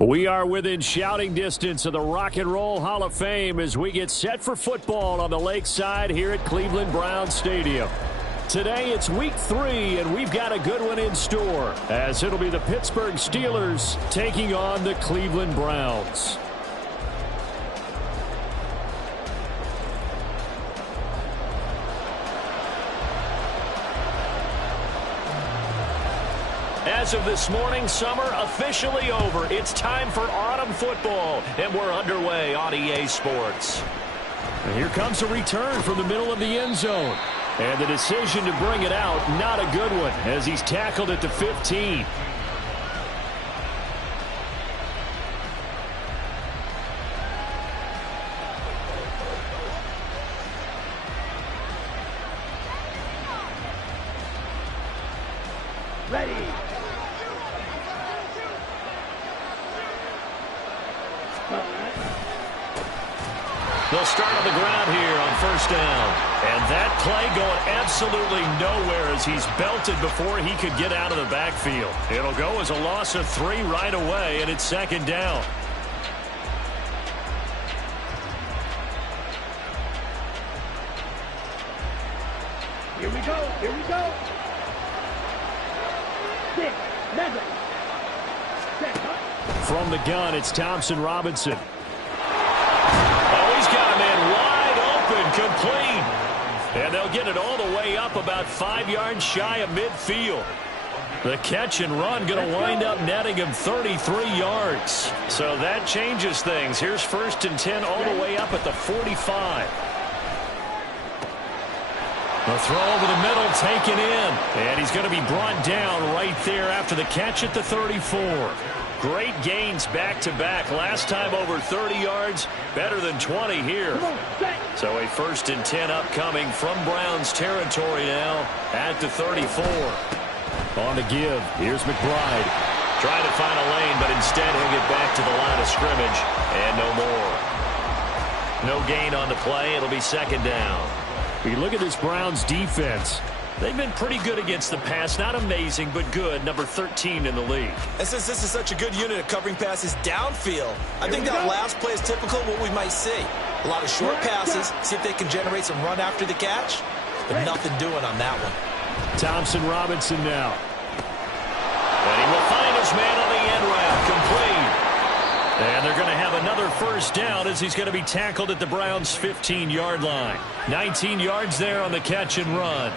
We are within shouting distance of the Rock and Roll Hall of Fame as we get set for football on the lakeside here at Cleveland Browns Stadium. Today it's week 3, and we've got a good one in store, as it'll be the Pittsburgh Steelers taking on the Cleveland Browns. As of this morning, summer officially over. It's time for autumn football, and we're underway on EA Sports. And here comes a return from the middle of the end zone. And the decision to bring it out, not a good one, as he's tackled at the 15. Ready. They'll start on the ground here on first down. And that play going absolutely nowhere as he's belted before he could get out of the backfield. It'll go as a loss of 3 right away, and it's second down. Here we go. Here we go. 6, 7. From the gun, it's Thompson Robinson. Oh, he's got a man wide open, complete. And they'll get it all the way up about 5 yards shy of midfield. The catch and run going to wind up netting him 33 yards. So that changes things. Here's first and 10 all the way up at the 45. The throw over the middle taken in. And he's going to be brought down right there after the catch at the 34. Great gains back-to-back. Last time over 30 yards, better than 20 here. So a first and 10 upcoming from Browns territory now at the 34. On the give, here's McBride. Trying to find a lane, but instead he'll get back to the line of scrimmage. And no more. No gain on the play. It'll be second down. We look at this Browns defense. They've been pretty good against the pass. Not amazing, but good. Number 13 in the league. And since this is such a good unit of covering passes downfield, I think that last play is typical of what we might see. A lot of short passes, see if they can generate some run after the catch, but nothing doing on that one. Thompson Robinson now. And he will find his man on the end route. Complete. And they're going to have another first down as he's going to be tackled at the Browns' 15-yard line. 19 yards there on the catch and run.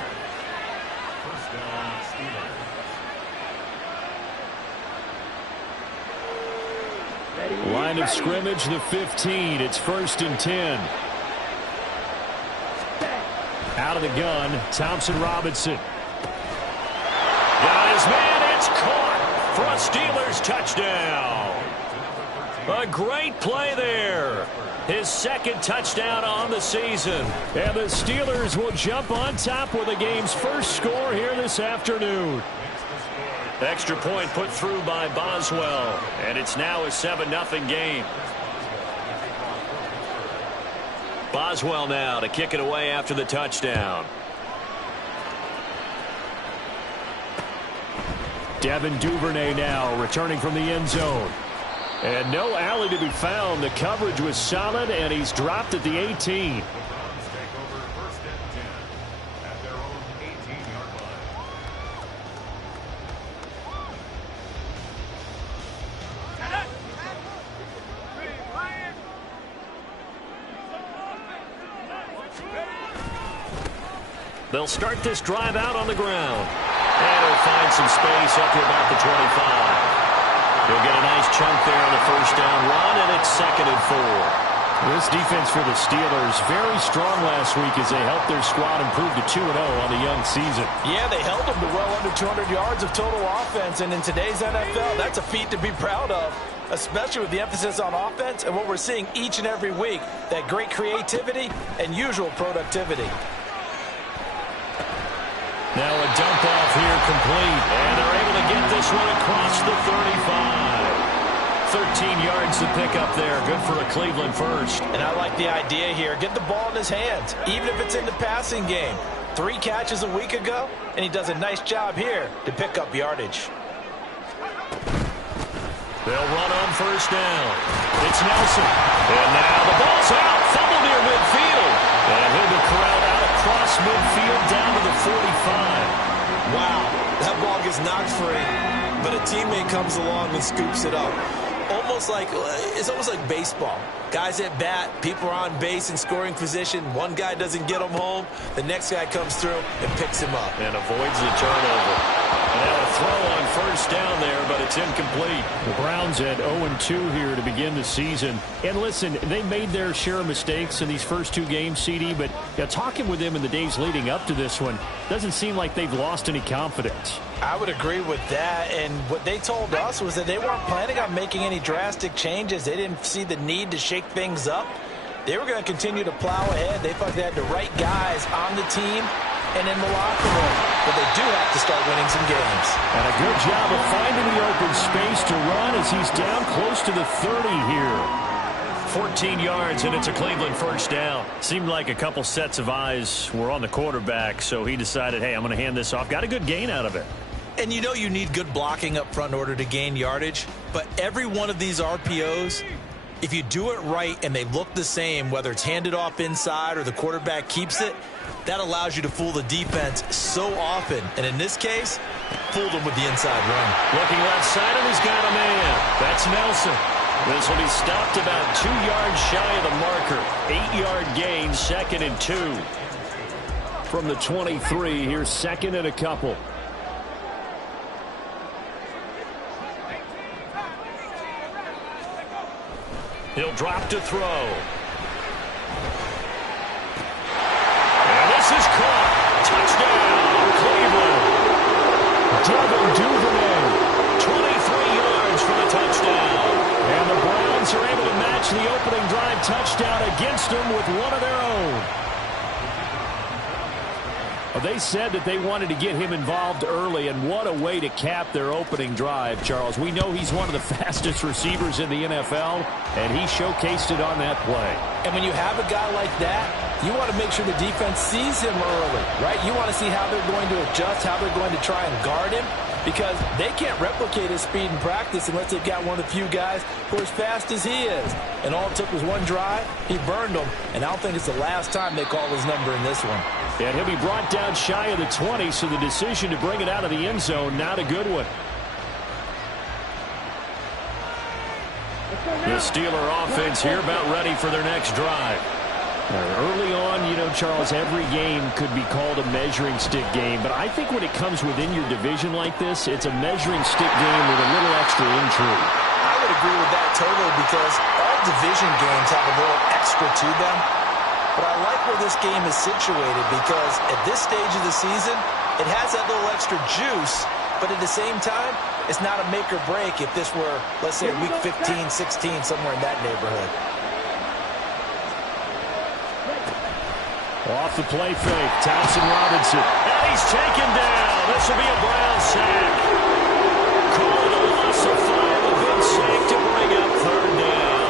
Line of scrimmage, the 15. It's first and 10. Out of the gun, Thompson Robinson. Got his man, it's caught for a Steelers touchdown. A great play there. His second touchdown on the season. And the Steelers will jump on top with the game's first score here this afternoon. Extra point put through by Boswell. And it's now a 7-0 game. Boswell now to kick it away after the touchdown. Devin Duvernay now returning from the end zone. And no alley to be found. The coverage was solid, and he's dropped at the 18. They'll start this drive out on the ground. And he'll find some space up to about the 25. He'll get a nice chunk there on the first down run, and it's second and 4. This defense for the Steelers, very strong last week as they helped their squad improve to 2-0 on the young season. Yeah, they held them to well under 200 yards of total offense, and in today's NFL, that's a feat to be proud of, especially with the emphasis on offense and what we're seeing each and every week, that great creativity and usual productivity. Now a dump off here complete, and they're able to get this one across the 35. 13 yards to pick up there. Good for a Cleveland first. And I like the idea here. Get the ball in his hands, even if it's in the passing game. 3 catches a week ago, and he does a nice job here to pick up yardage. They'll run on first down. It's Nelson. And now the ball's out. Fumble near midfield. And he'll be corralled out across midfield down to the 45. Wow, that ball gets knocked free, but a teammate comes along and scoops it up. It's almost like baseball. Guys at bat, people are on base in scoring position. One guy doesn't get him home. The next guy comes through and picks him up. And avoids the turnover. And now a throw on first down there, but it's incomplete. The Browns at 0-2 here to begin the season. And listen, they made their share of mistakes in these first two games, CD, but talking with them in the days leading up to this one, doesn't seem like they've lost any confidence. I would agree with that, and what they told us was that they weren't planning on making any drastic changes. They didn't see the need to shake things up. They were going to continue to plow ahead. They thought they had the right guys on the team and in the locker room, but they do have to start winning some games. And a good job of finding the open space to run as he's down close to the 30 here. 14 yards, and it's a Cleveland first down. Seemed like a couple sets of eyes were on the quarterback, so he decided, hey, I'm going to hand this off. Got a good gain out of it. And you know you need good blocking up front in order to gain yardage, but every one of these RPOs, if you do it right and they look the same, whether it's handed off inside or the quarterback keeps it, that allows you to fool the defense so often. And in this case, fooled them with the inside run. Looking left side, and he's got a man. That's Nelson. This will be stopped about 2 yards shy of the marker. 8-yard gain, 2nd and 2. From the 23, here's 2nd and a couple. He'll drop to throw. And this is caught. Touchdown, Cleveland. Devin Duvernay, 23 yards for the touchdown. And the Browns are able to match the opening drive touchdown against them with one of their own. They said that they wanted to get him involved early, and what a way to cap their opening drive, Charles. We know he's one of the fastest receivers in the NFL, and he showcased it on that play. And when you have a guy like that, you want to make sure the defense sees him early, right? You want to see how they're going to adjust, how they're going to try and guard him, because they can't replicate his speed in practice unless they've got one of the few guys who are as fast as he is. And all it took was one drive. He burned them, and I don't think it's the last time they call his number in this one. And he'll be brought down shy of the 20, so the decision to bring it out of the end zone, not a good one. The Steeler offense here about ready for their next drive. Early on, Charles, every game could be called a measuring stick game, but I think when it comes within your division like this, it's a measuring stick game with a little extra intrigue. I would agree with that totally, because all division games have a little extra to them. But I like where this game is situated, because at this stage of the season, it has that little extra juice, but at the same time, it's not a make or break if this were, let's say, week 15, 16, somewhere in that neighborhood. Off the play fake, Thompson Robinson. And he's taken down. This will be a Brown sack. Call it a loss of 5, a big sack to bring up 3rd down.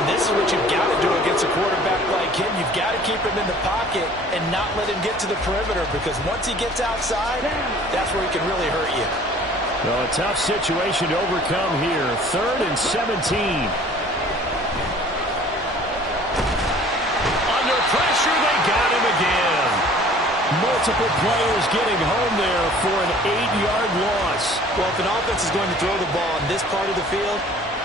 And this is what you've got to do against a quarterback like him. You've got to keep him in the pocket and not let him get to the perimeter, because once he gets outside, that's where he can really hurt you. Well, a tough situation to overcome here. 3rd and 17. Pressure, they got him again. Multiple players getting home there for an 8-yard loss. Well, if an offense is going to throw the ball in this part of the field,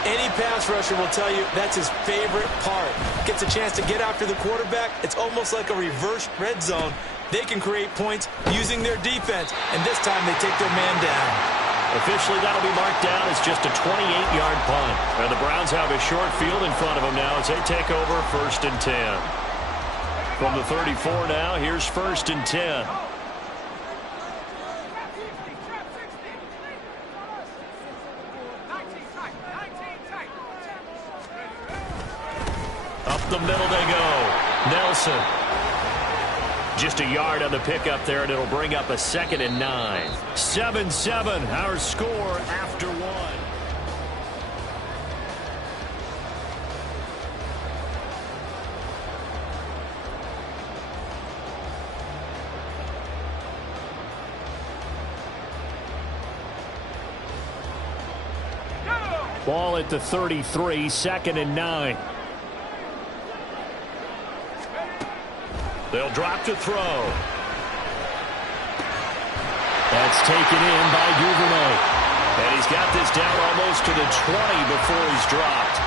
any pass rusher will tell you that's his favorite part. Gets a chance to get after the quarterback. It's almost like a reverse red zone. They can create points using their defense, and this time they take their man down. Officially, that'll be marked down as just a 28-yard punt. And the Browns have a short field in front of them now as they take over 1st and 10. From the 34 now, here's 1st and 10. Up the middle they go. Nelson. Just a yard on the pickup there, and it'll bring up a 2nd and 9. 7-7, our score after 1. Ball at the 33, 2nd and 9. They'll drop to throw. That's taken in by Duvernay. And he's got this down almost to the 20 before he's dropped.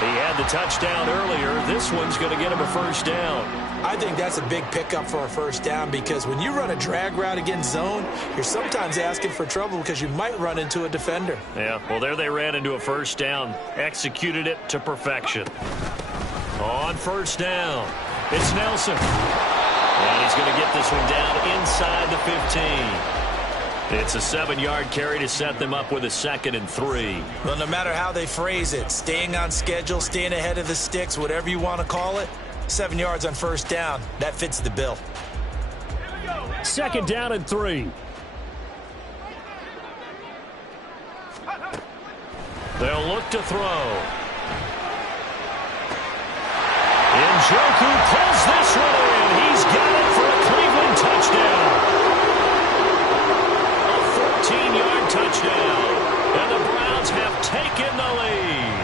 He had the touchdown earlier. This one's going to get him a first down. I think that's a big pickup for a first down because when you run a drag route against zone, you're sometimes asking for trouble because you might run into a defender. Yeah, well, there they ran into a first down. Executed it to perfection. On first down, it's Nelson. And he's going to get this one down inside the 15. It's a 7-yard carry to set them up with a 2nd and 3. Well, no matter how they phrase it, staying on schedule, staying ahead of the sticks, whatever you want to call it, 7 yards on first down, that fits the bill. 2nd down and 3. They'll look to throw. Njoku pulls this one in. He's got it for a Cleveland touchdown. 14-yard touchdown. And the Browns have taken the lead.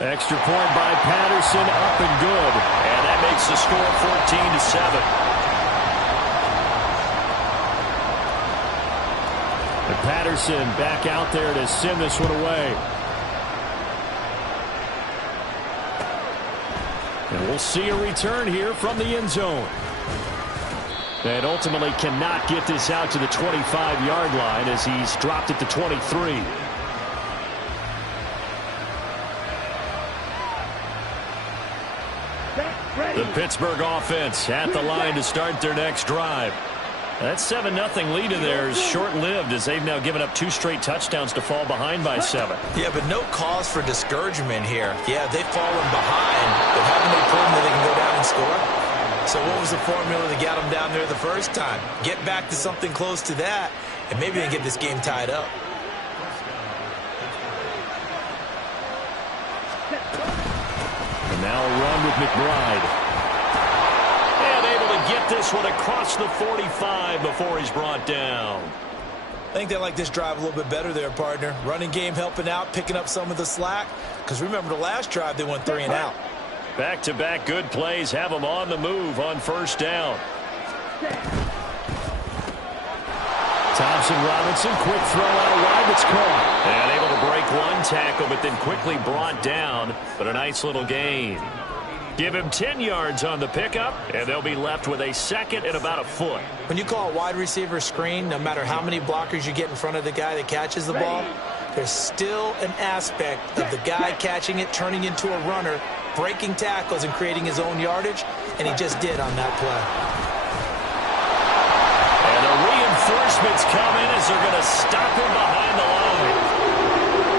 Extra point by Patterson, up and good. And that makes the score 14-7. And Patterson back out there to send this one away. And we'll see a return here from the end zone. And ultimately cannot get this out to the 25-yard line as he's dropped it to 23. The Pittsburgh offense at the line to start their next drive. That 7-0 lead in there is short-lived as they've now given up 2 straight touchdowns to fall behind by 7. Yeah, but no cause for discouragement here. Yeah, they've fallen behind, but haven't they proven that they can go down and score? So what was the formula that got them down there the first time? Get back to something close to that, and maybe they get this game tied up. And now a run with McBride. Get this one across the 45 before he's brought down. I think they like this drive a little bit better there, partner. Running game helping out, picking up some of the slack. Because remember the last drive, they went 3 and out. Back-to-back good plays have them on the move on first down. Thompson Robinson, quick throw out wide that's caught. And able to break one tackle, but then quickly brought down. But a nice little gain. Give him 10 yards on the pickup, and they'll be left with a 2nd and about a foot. When you call a wide receiver screen, no matter how many blockers you get in front of the guy that catches the ball, there's still an aspect of the guy catching it, turning into a runner, breaking tackles and creating his own yardage, and he just did on that play. And the reinforcements come in as they're going to stop him behind the line.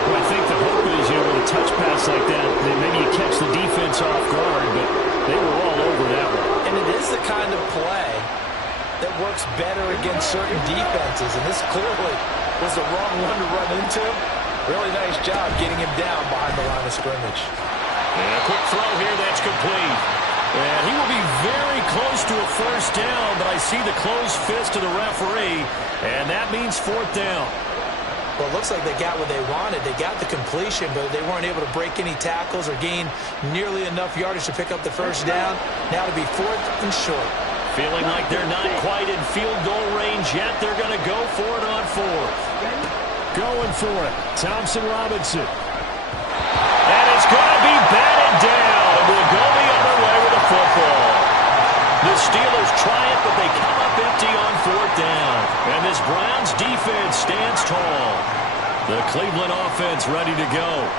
Well, I think the hope is, with a touch pass like that, then maybe you catch the defense off guard, but they were all over that one. And it is the kind of play that works better against certain defenses, and this clearly was the wrong one to run into. Really nice job getting him down behind the line of scrimmage. And a quick throw here, that's complete. And he will be very close to a first down, but I see the closed fist of the referee, and that means 4th down. Well, it looks like they got what they wanted. They got the completion, but they weren't able to break any tackles or gain nearly enough yardage to pick up the first down. Now to be 4th and short. Feeling like they're not quite in field goal range yet. They're going to go for it on 4th. Going for it. Thompson Robinson. And it's going to be batted down. And we'll go the other way with the football. The Steelers try it, but they come up empty on 4th down. And this Browns defense stands tall. The Cleveland offense ready to go.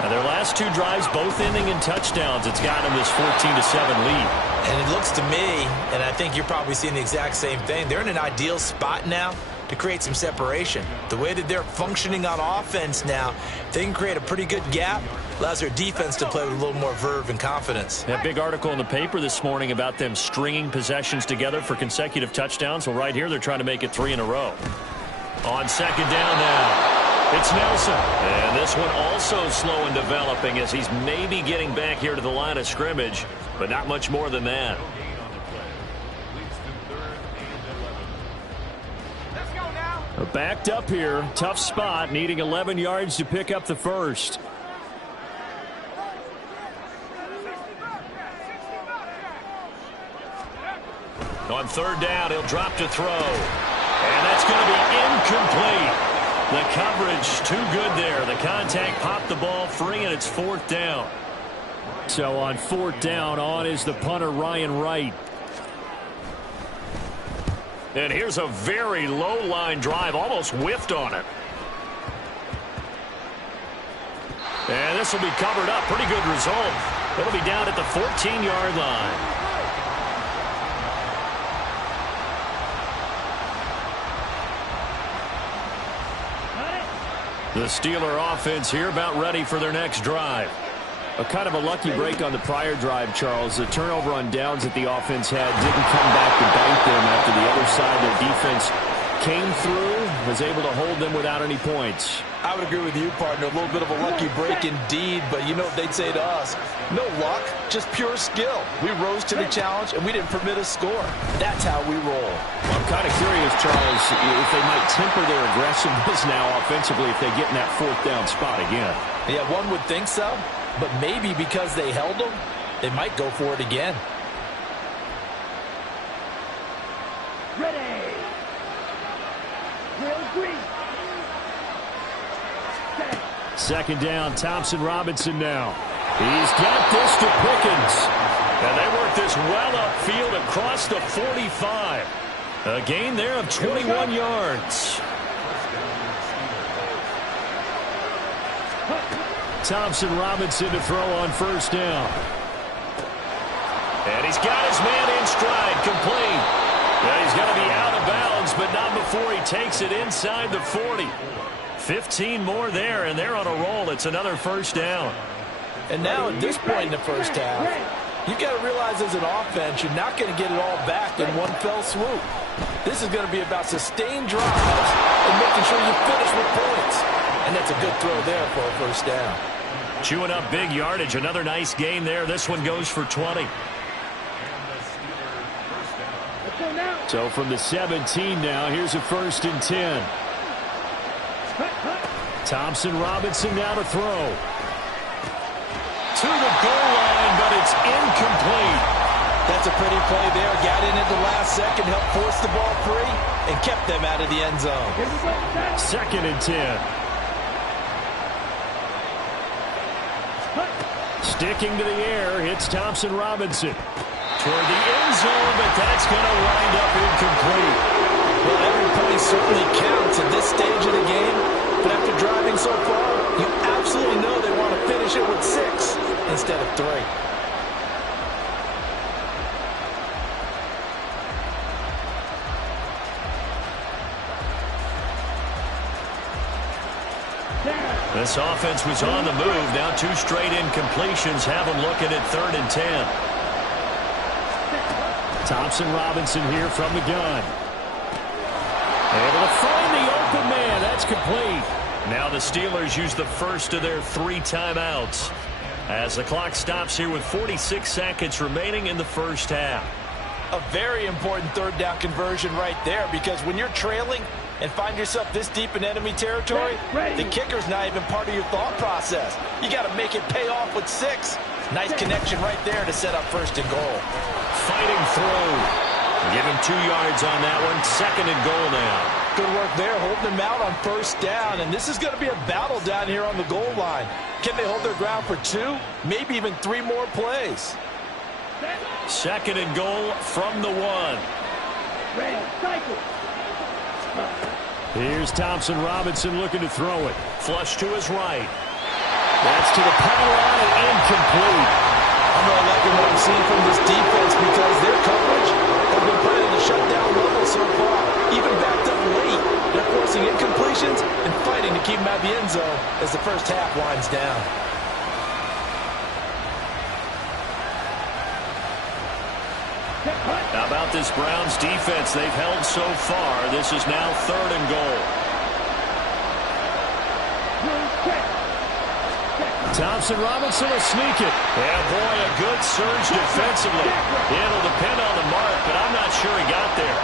And their last 2 drives, both ending in touchdowns. It's got them this 14-7 lead. And it looks to me, and I think you're probably seeing the exact same thing, they're in an ideal spot now to create some separation. The way that they're functioning on offense now, they can create a pretty good gap. Allows their defense to play with a little more verve and confidence. That big article in the paper this morning about them stringing possessions together for consecutive touchdowns. Well, right here, they're trying to make it 3 in a row. On 2nd down now, it's Nelson. And this one also slow in developing as he's maybe getting back here to the line of scrimmage, but not much more than that. Backed up here. Tough spot. Needing 11 yards to pick up the first. On third down, he'll drop to throw. And that's going to be incomplete. The coverage too good there. The contact popped the ball free, and it's fourth down. So on fourth down, on is the punter, Ryan Wright. And here's a very low-line drive, almost whiffed on it. And this will be covered up. Pretty good result. It'll be down at the 14-yard line. The Steeler offense here about ready for their next drive. A kind of a lucky break on the prior drive, Charles. The turnover on downs that the offense had didn't come back to bite them after the other side. Their defense came through, was able to hold them without any points. I would agree with you, partner. A little bit of a lucky break indeed, but you know what they'd say to us? No luck, just pure skill. We rose to the challenge, and we didn't permit a score. That's how we roll. I'm kind of curious, Charles, if they might temper their aggressiveness now offensively if they get in that fourth down spot again. Yeah, one would think so, but maybe because they held them, they might go for it again. Ready. Real green. Second down, Thompson Robinson now. He's got this to Pickens. And they work this well upfield across the 45. A gain there of 21 yards. Thompson Robinson to throw on first down. And he's got his man in stride, complete. Yeah, he's going to be out of bounds, but not before he takes it inside the 40. 15 more there, and they're on a roll. It's another first down. And now at this point in the first half, you've got to realize as an offense, you're not going to get it all back in one fell swoop. This is going to be about sustained drives and making sure you finish with points. And that's a good throw there for a first down. Chewing up big yardage. Another nice gain there. This one goes for 20. So from the 17 now, here's a 1st and 10. Thompson Robinson now to throw. To the goal line, but it's incomplete. That's a pretty play there. Got in at the last second, helped force the ball free, and kept them out of the end zone. 2nd and 10. Sticking to the air, hits Thompson Robinson. Toward the end zone, but that's going to wind up incomplete. Well, every point certainly counts at this stage of the game, but after driving so far, you absolutely know they want to finish it with 6 instead of 3. This offense was on the move. Now 2 straight incompletions have them looking at 3rd and 10. Thompson Robinson here from the gun. Able to find the open man. That's complete. Now the Steelers use the first of their 3 timeouts as the clock stops here with 46 seconds remaining in the first half. A very important 3rd down conversion right there, because when you're trailing and find yourself this deep in enemy territory, the kicker's not even part of your thought process. You got to make it pay off with 6. Nice connection right there to set up 1st and goal. Fighting through. Give him 2 yards on that one. 2nd and goal now. Good work there, holding them out on 1st down. And this is going to be a battle down here on the goal line. Can they hold their ground for 2, maybe even 3 more plays? 2nd and goal from the 1. Here's Thompson Robinson looking to throw it. Flush to his right. That's to the pylon and incomplete. I'm really liking what I'm seeing from this defense, because their coverage has been put at a shutdown level so far. Even backed up late, they're forcing incompletions and fighting to keep them out of the end zone as the first half winds down. How about this Browns defense? They've held so far. This is now 3rd and goal. Thompson Robinson will sneak it. Yeah, boy, a good surge defensively. It'll depend on the mark, but I'm not sure he got there.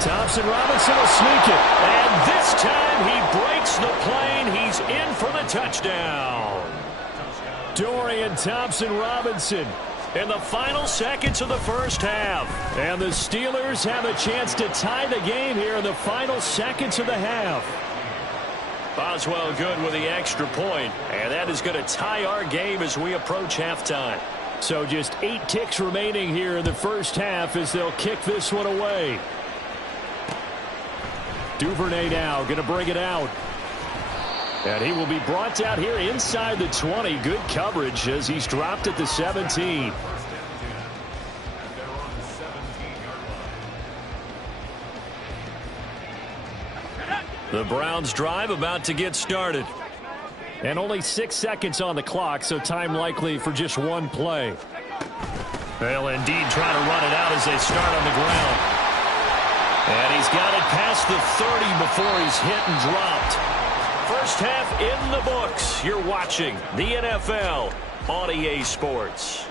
Thompson Robinson will sneak it. And this time he breaks the plane. He's in for the touchdown. Dorian Thompson-Robinson in the final seconds of the first half. And the Steelers have a chance to tie the game here in the final seconds of the half. Boswell good with the extra point, and that is going to tie our game as we approach halftime. So just 8 ticks remaining here in the first half as they'll kick this one away. Duvernay now going to bring it out. And he will be brought out here inside the 20. Good coverage as he's dropped at the 17. The Browns drive about to get started. And only 6 seconds on the clock, so time likely for just one play. They'll indeed try to run it out as they start on the ground. And he's got it past the 30 before he's hit and dropped. First half in the books. You're watching the NFL on EA Sports.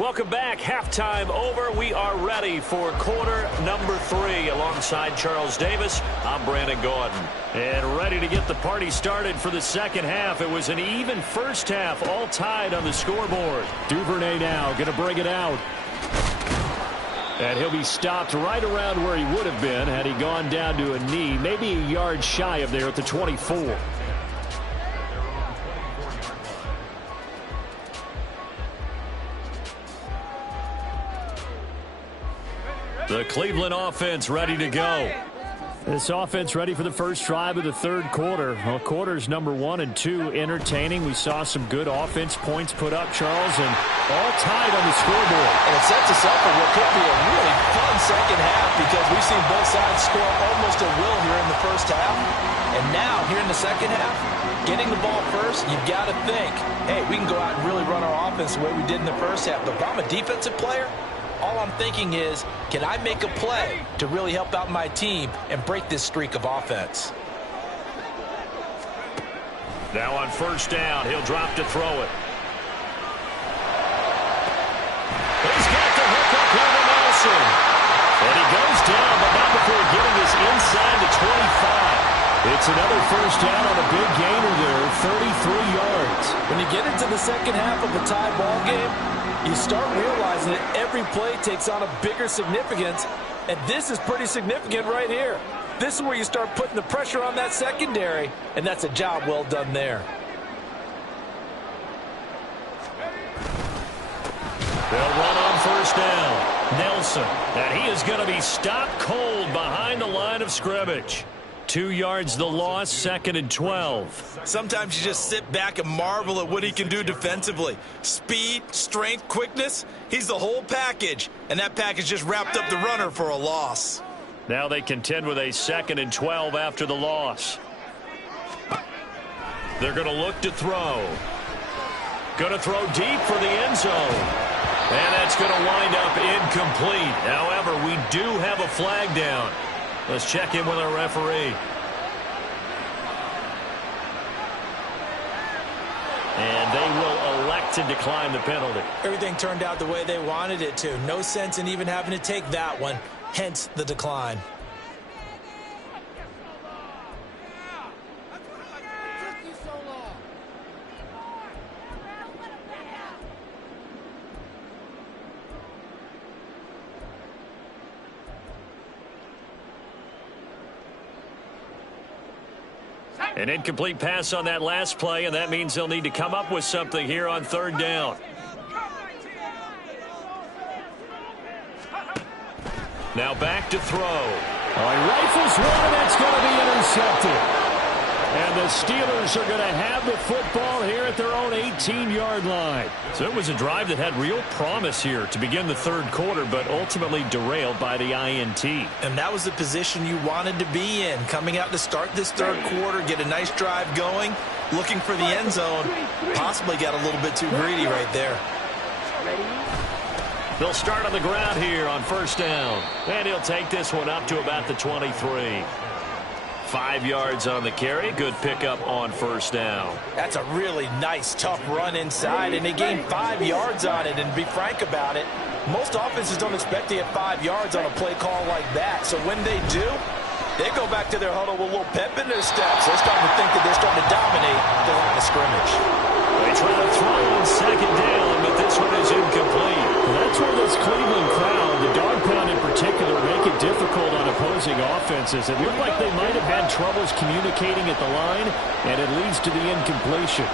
Welcome back. Halftime over. We are ready for quarter number 3. Alongside Charles Davis, I'm Brandon Gordon. And ready to get the party started for the second half. It was an even first half, all tied on the scoreboard. Duvernay now going to bring it out. And he'll be stopped right around where he would have been had he gone down to a knee, maybe a yard shy of there at the 24. The Cleveland offense ready to go. This offense ready for the first drive of the third quarter. Well, quarters number 1 and 2 entertaining. We saw some good offense points put up, Charles, and all tied on the scoreboard. And it sets us up for what could be a really fun second half because we've seen both sides score almost at will here in the first half. And now, here in the second half, getting the ball first, you've got to think, hey, we can go out and really run our offense the way we did in the first half. But if I'm a defensive player, all I'm thinking is, can I make a play to really help out my team and break this streak of offense? Now on first down, he'll drop to throw it. He's got the hook up here to Nelson. And he goes down, but not before getting this inside the 25. It's another first down on a big gainer there, 33 yards. When you get into the second half of a tie ball game, you start realizing that every play takes on a bigger significance, and this is pretty significant right here. This is where you start putting the pressure on that secondary, and that's a job well done there. They'll run on first down. Nelson, and he is going to be stopped cold behind the line of scrimmage. 2 yards the loss, 2nd and 12. Sometimes you just sit back and marvel at what he can do defensively. Speed, strength, quickness, he's the whole package. And that package just wrapped up the runner for a loss. Now they contend with a 2nd and 12 after the loss. They're going to look to throw. Going to throw deep for the end zone. And that's going to wind up incomplete. However, we do have a flag down. Let's check in with our referee. And they will elect to decline the penalty. Everything turned out the way they wanted it to. No sense in even having to take that one, hence the decline. An incomplete pass on that last play, and that means they'll need to come up with something here on third down. Now back to throw. He rifles one, and that's going to be intercepted. And the Steelers are going to have the football here at their own 18-yard line. So it was a drive that had real promise here to begin the third quarter, but ultimately derailed by the INT. And that was the position you wanted to be in, coming out to start this third quarter, get a nice drive going, looking for the end zone. Possibly got a little bit too greedy right there. They'll start on the ground here on first down. And he'll take this one up to about the 23. 5 yards on the carry. Good pickup on first down. That's a really nice, tough run inside, and they gained 5 yards on it. And to be frank about it, most offenses don't expect to get 5 yards on a play call like that. So when they do, they go back to their huddle with a little pep in their steps. They're starting to think that they're starting to dominate the line of scrimmage. They try to throw on second down, but this one is incomplete. Well, that's where this Cleveland crowd, the dog pound in particular, make it difficult on opposing offenses. It looked like they might have had troubles communicating at the line, and it leads to the incompletion.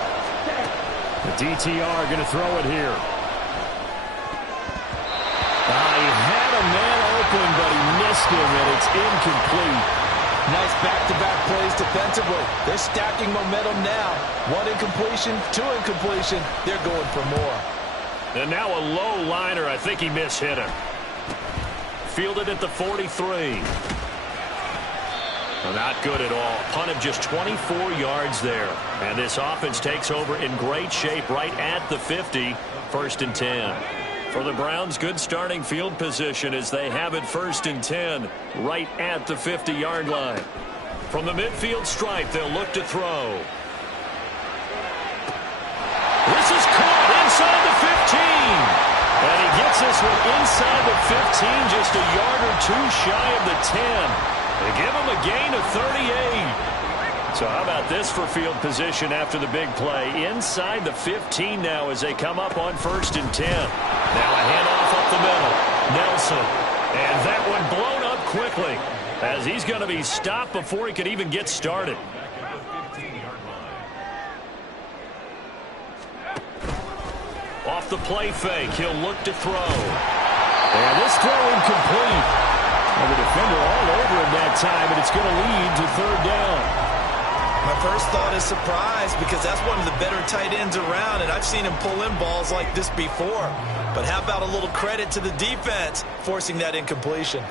The DTR going to throw it here. He had a man open, but he missed him, and it's incomplete. Nice back-to-back plays defensively. They're stacking momentum now. 1 incompletion, 2 incompletion. They're going for more. And now a low liner. I think he mishit him. Fielded at the 43. Well, not good at all. Punt of just 24 yards there. And this offense takes over in great shape right at the 50. 1st and 10. For the Browns, good starting field position as they have it 1st and 10 right at the 50-yard line. From the midfield stripe, they'll look to throw. This is caught inside the 15. And he gets this one inside the 15, just a yard or 2 shy of the 10. They give him a gain of 38. So how about this for field position after the big play? Inside the 15 now as they come up on 1st and 10. Now a handoff up the middle. Nelson. And that one blown up quickly as he's going to be stopped before he could even get started. Off the play fake, he'll look to throw. And this throw incomplete. And the defender all over him that time, and it's going to lead to 3rd down. My first thought is surprise because that's one of the better tight ends around, and I've seen him pull in balls like this before. But how about a little credit to the defense forcing that incompletion?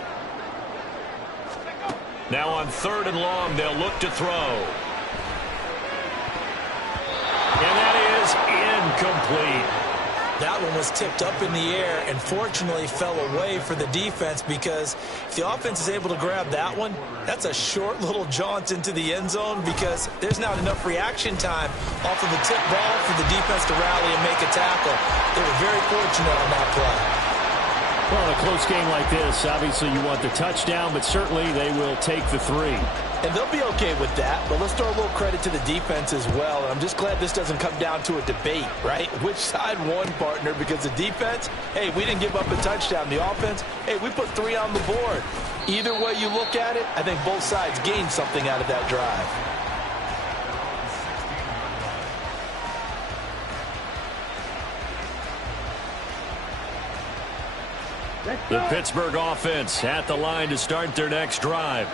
Now on 3rd and long, they'll look to throw. And that is incomplete. That one was tipped up in the air and fortunately fell away for the defense because if the offense is able to grab that one, that's a short little jaunt into the end zone because there's not enough reaction time off of the tip ball for the defense to rally and make a tackle. They were very fortunate on that play. Well, in a close game like this, obviously you want the touchdown, but certainly they will take the 3. And they'll be okay with that, but let's throw a little credit to the defense as well. And I'm just glad this doesn't come down to a debate, right? Which side won, partner? Because the defense, hey, we didn't give up a touchdown. The offense, hey, we put 3 on the board. Either way you look at it, I think both sides gained something out of that drive. The Pittsburgh offense at the line to start their next drive.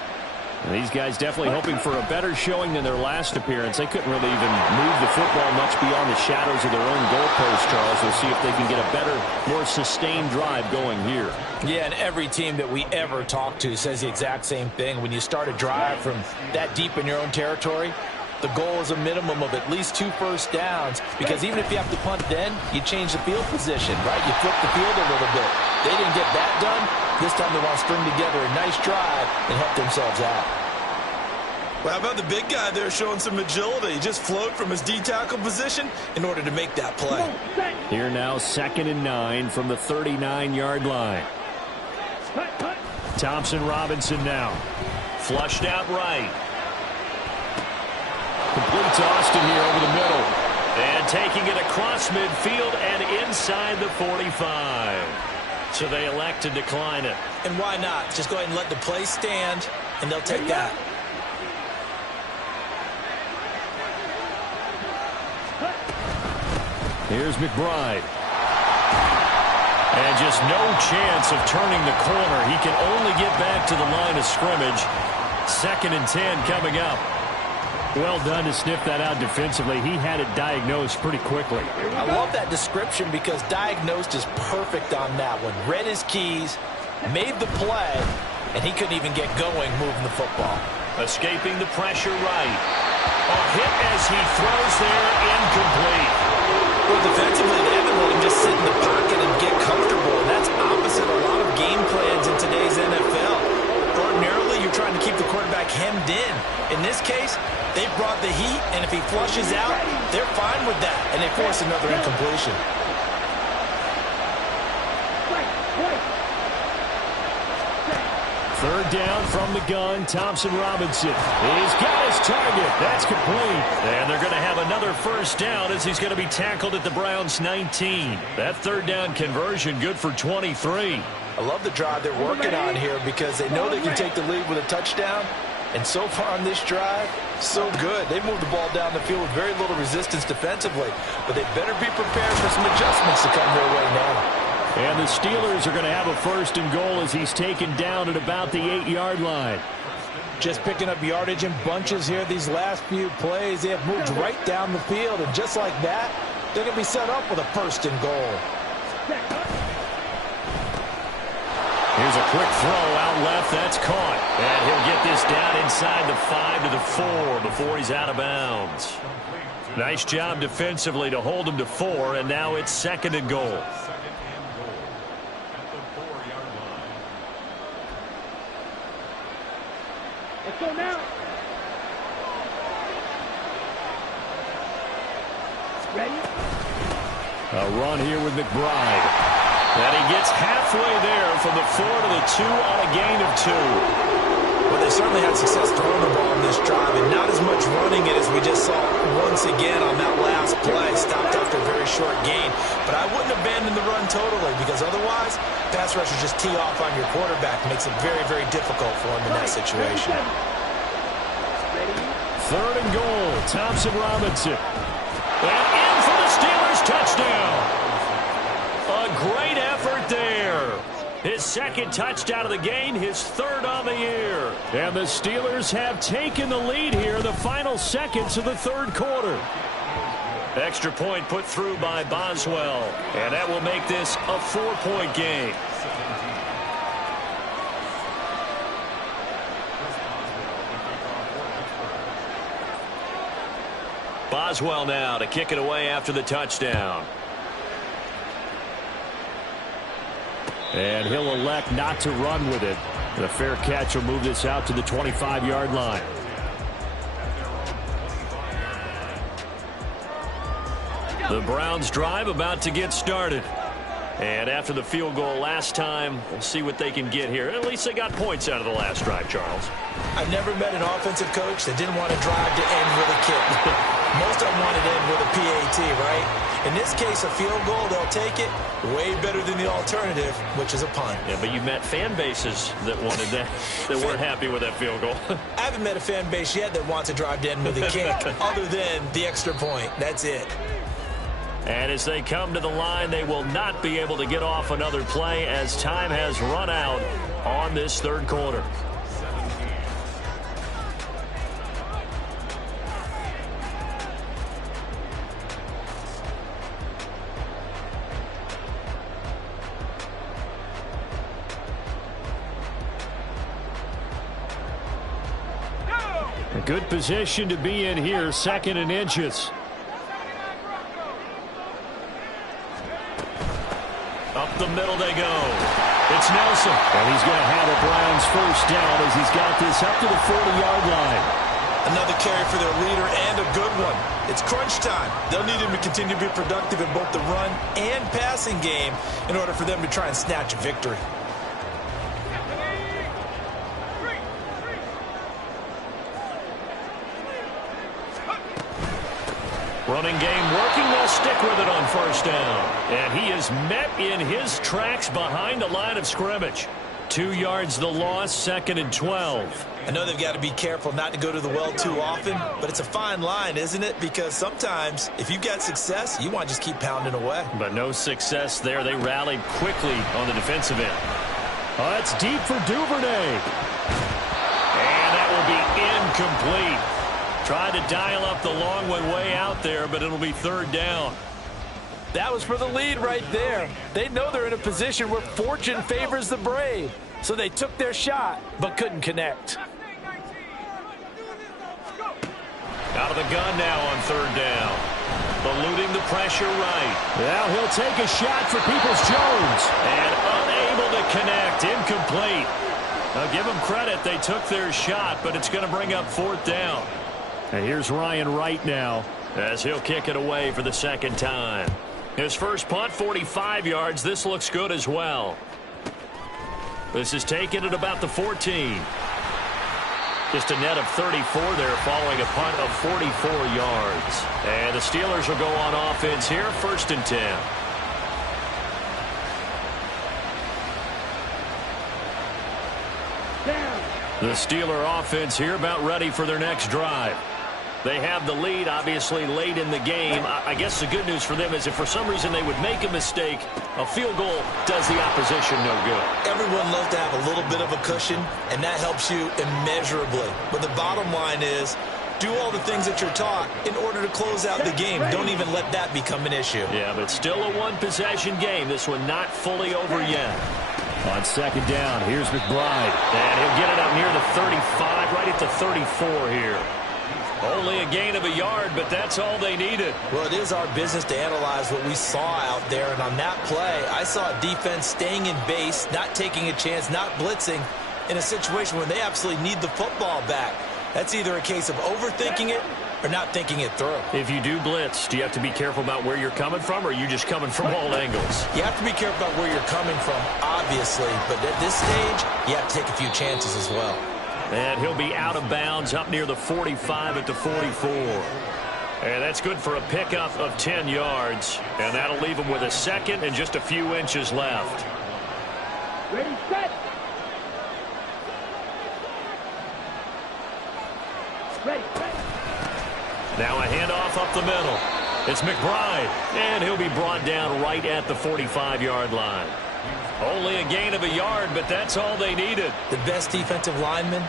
And these guys definitely hoping for a better showing than their last appearance. They couldn't really even move the football much beyond the shadows of their own goalpost, Charles. We'll see if they can get a better, more sustained drive going here. Yeah, and every team that we ever talk to says the exact same thing. When you start a drive from that deep in your own territory, the goal is a minimum of at least 2 first downs because even if you have to punt then, you change the field position, right? You flip the field a little bit. They didn't get that done. This time they want to string together a nice drive and help themselves out. Well, how about the big guy there showing some agility? He just flowed from his D-tackle position in order to make that play. Here now, 2nd and 9 from the 39-yard line. Thompson Robinson now. Flushed out right. Completes Austin here over the middle. And taking it across midfield and inside the 45. So they elect to decline it. And why not? Just go ahead and let the play stand, and they'll take that. Here's McBride. And just no chance of turning the corner. He can only get back to the line of scrimmage. 2nd and 10 coming up. Well done to sniff that out defensively. He had it diagnosed pretty quickly. I love that description because diagnosed is perfect on that one. Read his keys, made the play, and he couldn't even get going moving the football. Escaping the pressure right. A hit as he throws there, incomplete. Well, defensively, they haven't let him just sit in the pocket and get comfortable, and that's opposite a lot of game plans in today's NFL. Ordinarily, you're trying to keep the quarterback hemmed in. In this case, they brought the heat, and if he flushes out, they're fine with that, and they force another incompletion. Third down from the gun, Thompson Robinson. He's got his target. That's complete. And they're going to have another first down as he's going to be tackled at the Browns' 19. That third down conversion good for 23. I love the drive they're working on here because they know they can take the lead with a touchdown. And so far on this drive, so good. They moved the ball down the field with very little resistance defensively. But they better be prepared for some adjustments to come their way now. And the Steelers are going to have a first and goal as he's taken down at about the 8-yard line. Just picking up yardage in bunches here these last few plays. They have moved right down the field, and just like that, they're going to be set up with a first and goal. Here's a quick throw out left. That's caught. And he'll get this down inside the 5 to the 4 before he's out of bounds. Nice job defensively to hold him to 4, and now it's second and goal. Let's go now. Ready? A run here with McBride. And he gets halfway there from the 4 to the 2 on a gain of 2. Well, they certainly had success throwing the ball in this drive, and not as much running it as we just saw once again on that last play. Stopped after a very short gain. But I wouldn't abandon the run totally, because otherwise, pass rushers just tee off on your quarterback. Makes it very, very difficult for him in that situation. Third and goal, Thompson Robinson. And in for the Steelers touchdown. A great effort there. His second touchdown of the game, his third on the year. And the Steelers have taken the lead here in the final seconds of the third quarter. Extra point put through by Boswell. And that will make this a 4-point game. Boswell now to kick it away after the touchdown. And he'll elect not to run with it. The fair catch will move this out to the 25-yard line. The Browns drive about to get started. And after the field goal last time, we'll see what they can get here. At least they got points out of the last drive, Charles. I've never met an offensive coach that didn't want to drive to end with a kick. Most of them want to end with a PAT, right? In this case, a field goal, they'll take it. Way better than the alternative, which is a punt. Yeah, but you've met fan bases that wanted that, that weren't happy with that field goal. I haven't met a fan base yet that wants to drive to end with a kick, other than the extra point. That's it. And as they come to the line, they will not be able to get off another play as time has run out on this third quarter. A good position to be in here, second and inches. Up the middle they go. It's Nelson. And he's going to have a Browns first down as he's got this up to the 40-yard line. Another carry for their leader and a good one. It's crunch time. They'll need him to continue to be productive in both the run and passing game in order for them to try and snatch a victory. Running game working. They'll stick with it on first down. And he is met in his tracks behind the line of scrimmage. 2 yards the loss, second and 12. I know they've got to be careful not to go to the well too often, but it's a fine line, isn't it? Because sometimes, if you've got success, you want to just keep pounding away. But no success there. They rallied quickly on the defensive end. Oh, that's deep for Duvernay. And that will be incomplete. Tried to dial up the long one way out there, but it'll be third down. That was for the lead right there. They know they're in a position where fortune favors the brave. So they took their shot, but couldn't connect. Out of the gun now on third down. Eluding the pressure right. Now he'll take a shot for Peoples-Jones. And unable to connect. Incomplete. Now give them credit. They took their shot, but it's going to bring up 4th down. And here's Ryan Wright now, as he'll kick it away for the 2nd time. His first punt, 45 yards. This looks good as well. This is taken at about the 14. Just a net of 34 there following a punt of 44 yards. And the Steelers will go on offense here, 1st and 10. The Steeler offense here about ready for their next drive. They have the lead, obviously, late in the game. I guess the good news for them is if for some reason they would make a mistake, a field goal does the opposition no good. Everyone loves to have a little bit of a cushion, and that helps you immeasurably. But the bottom line is, do all the things that you're taught in order to close out the game. Don't even let that become an issue. Yeah, but still a one-possession game. This one not fully over yet. On 2nd down, here's McBride. And he'll get it up near the 35, right at the 34 here. Only a gain of a yard, but that's all they needed. Well, it is our business to analyze what we saw out there, and on that play, I saw a defense staying in base, not taking a chance, not blitzing, in a situation where they absolutely need the football back. That's either a case of overthinking it or not thinking it through. If you do blitz, do you have to be careful about where you're coming from, or are you just coming from all angles? You have to be careful about where you're coming from, obviously, but at this stage, you have to take a few chances as well. And he'll be out of bounds up near the 45 at the 44. And that's good for a pickup of 10 yards. And that'll leave him with a 2nd and just a few inches left. Ready, set. Ready, set. Now a handoff up the middle. It's McBride. And he'll be brought down right at the 45-yard line. Only a gain of a yard, but that's all they needed. The best defensive linemen,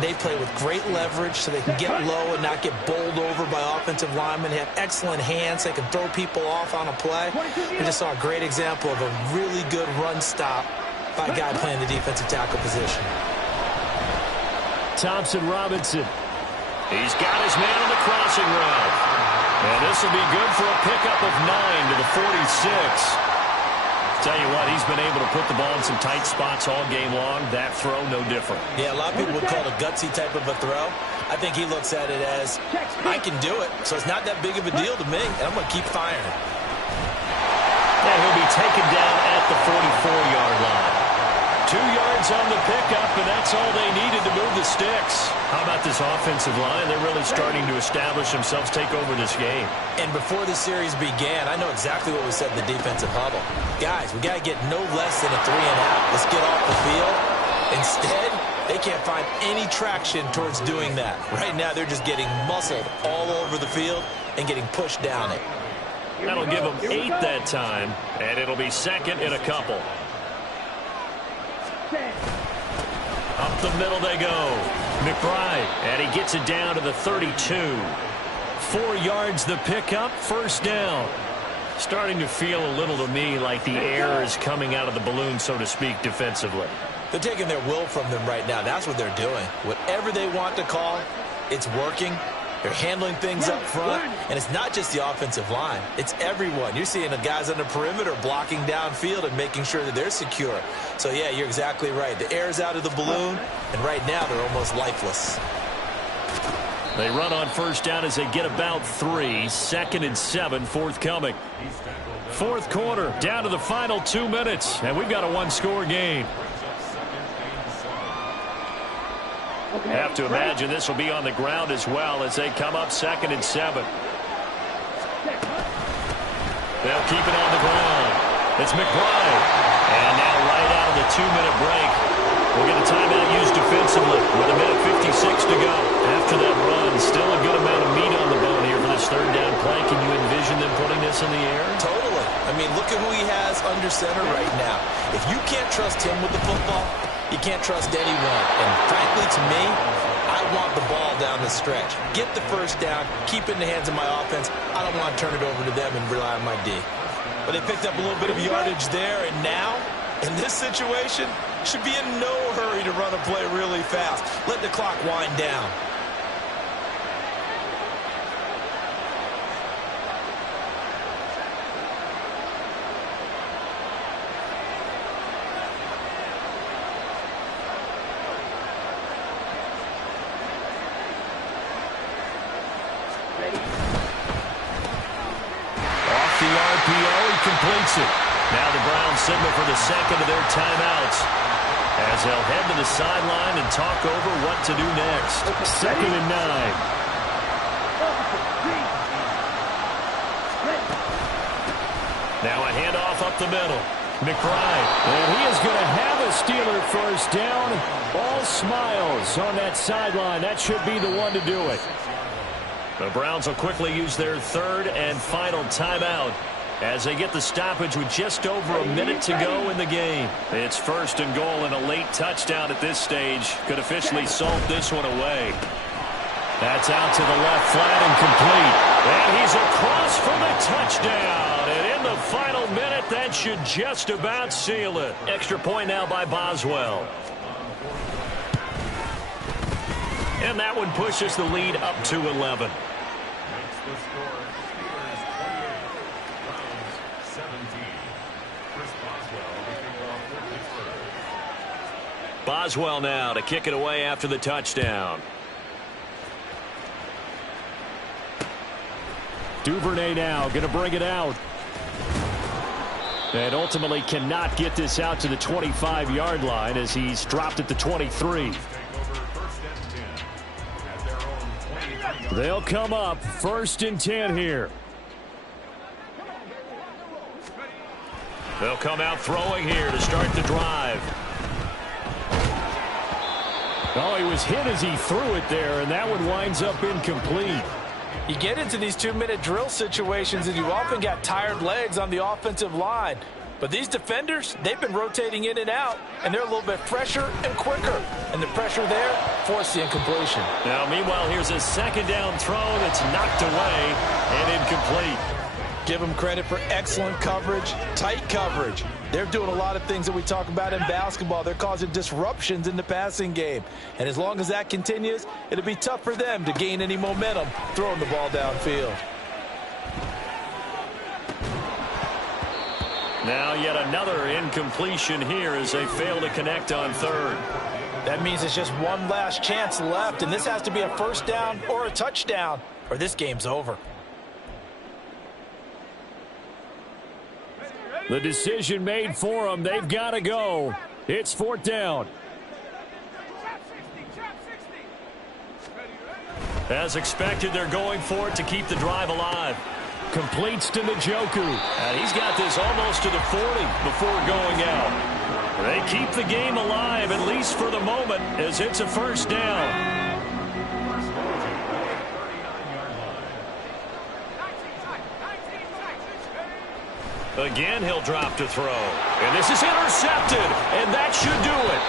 they play with great leverage so they can get low and not get bowled over by offensive linemen. They have excellent hands. They can throw people off on a play. We just saw a great example of a really good run stop by a guy playing the defensive tackle position. Thompson Robinson. He's got his man on the crossing route. And this will be good for a pickup of 9 to the 46. Tell you what, he's been able to put the ball in some tight spots all game long. That throw, no different. Yeah, a lot of people would call it a gutsy type of a throw. I think he looks at it as, I can do it, so it's not that big of a deal to me, and I'm going to keep firing. And he'll be taken down at the 44-yard line. 2 yards on the pickup, and that's all they needed to move the sticks. How about this offensive line? They're really starting to establish themselves, take over this game. And before the series began, I know exactly what we said in the defensive huddle. Guys, we got to get no less than a 3-and-out. Let's get off the field. Instead, they can't find any traction towards doing that. Right now, they're just getting muscled all over the field and getting pushed down it. That'll give them 8 that time, and it'll be 2nd and a couple. Up the middle they go. McBride, and he gets it down to the 32. 4 yards the pickup, 1st down. Starting to feel a little to me like the air is coming out of the balloon, so to speak, defensively. They're taking their will from them right now. That's what they're doing. Whatever they want to call, it's working. They're handling things up front, and it's not just the offensive line. It's everyone. You're seeing the guys on the perimeter blocking downfield and making sure that they're secure. So, yeah, you're exactly right. The air's out of the balloon, and right now they're almost lifeless. They run on 1st down as they get about 3. 2nd and 7, forthcoming. 4th quarter, down to the final 2 minutes, and we've got a 1-score game. Have to imagine this will be on the ground as well as they come up 2nd and 7. They'll keep it on the ground. It's McBride. And now right out of the 2-minute break, we'll get a timeout used defensively with a minute 56 to go. After that run, still a good amount of meat on the bone here for this 3rd down play. Can you envision them putting this in the air? Totally. I mean, look at who he has under center right now. If you can't trust him with the football, you can't trust anyone. And frankly, to me, I want the ball down the stretch. Get the 1st down, keep it in the hands of my offense. I don't want to turn it over to them and rely on my D. But they picked up a little bit of yardage there, and now, in this situation, should be in no hurry to run a play really fast. Let the clock wind down. RPO, he completes it. Now the Browns signal for the second of their timeouts, as they'll head to the sideline and talk over what to do next. 2nd and 9. Now a handoff up the middle. McBride. And he is going to have a Steeler first down. All smiles on that sideline. That should be the one to do it. The Browns will quickly use their third and final timeout as they get the stoppage with just over a minute to go in the game. It's 1st and goal, and a late touchdown at this stage could officially salt this one away. That's out to the left, flat and complete. And he's across for the touchdown. And in the final minute, that should just about seal it. Extra point now by Boswell. And that one pushes the lead up to 11. Boswell now to kick it away after the touchdown. Duvernay now going to bring it out. And ultimately cannot get this out to the 25-yard line as he's dropped at the 23. They'll come up 1st and 10 here. They'll come out throwing here to start the drive. Oh, he was hit as he threw it there, and that one winds up incomplete. You get into these 2-minute drill situations and you often got tired legs on the offensive line. But these defenders, they've been rotating in and out, and they're a little bit fresher and quicker. And the pressure there forced the incompletion. Now, meanwhile, here's a 2nd down throw that's knocked away and incomplete. Give them credit for excellent coverage, tight coverage. They're doing a lot of things that we talk about in basketball. They're causing disruptions in the passing game. And as long as that continues, it'll be tough for them to gain any momentum throwing the ball downfield. Now yet another incompletion here as they fail to connect on 3rd. That means it's just one last chance left, and this has to be a 1st down or a touchdown, or this game's over. The decision made for them. They've got to go. It's 4th down. As expected, they're going for it to keep the drive alive. Completes to Njoku. And he's got this almost to the 40 before going out. They keep the game alive, at least for the moment, as it's a 1st down. Again, he'll drop to throw. And this is intercepted, and that should do it.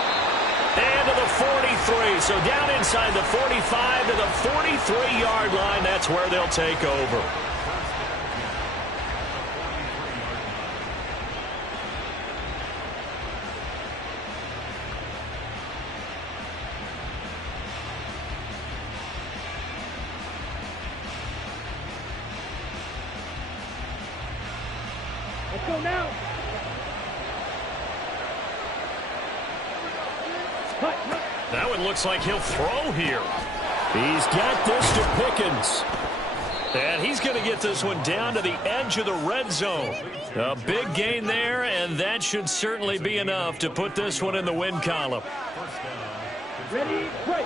And to the 43. So down inside the 45 to the 43-yard line. That's where they'll take over. Let's go now. That one looks like he'll throw here. He's got this to Pickens. And he's going to get this one down to the edge of the red zone. A big gain there, and that should certainly be enough to put this one in the win column. Ready, break.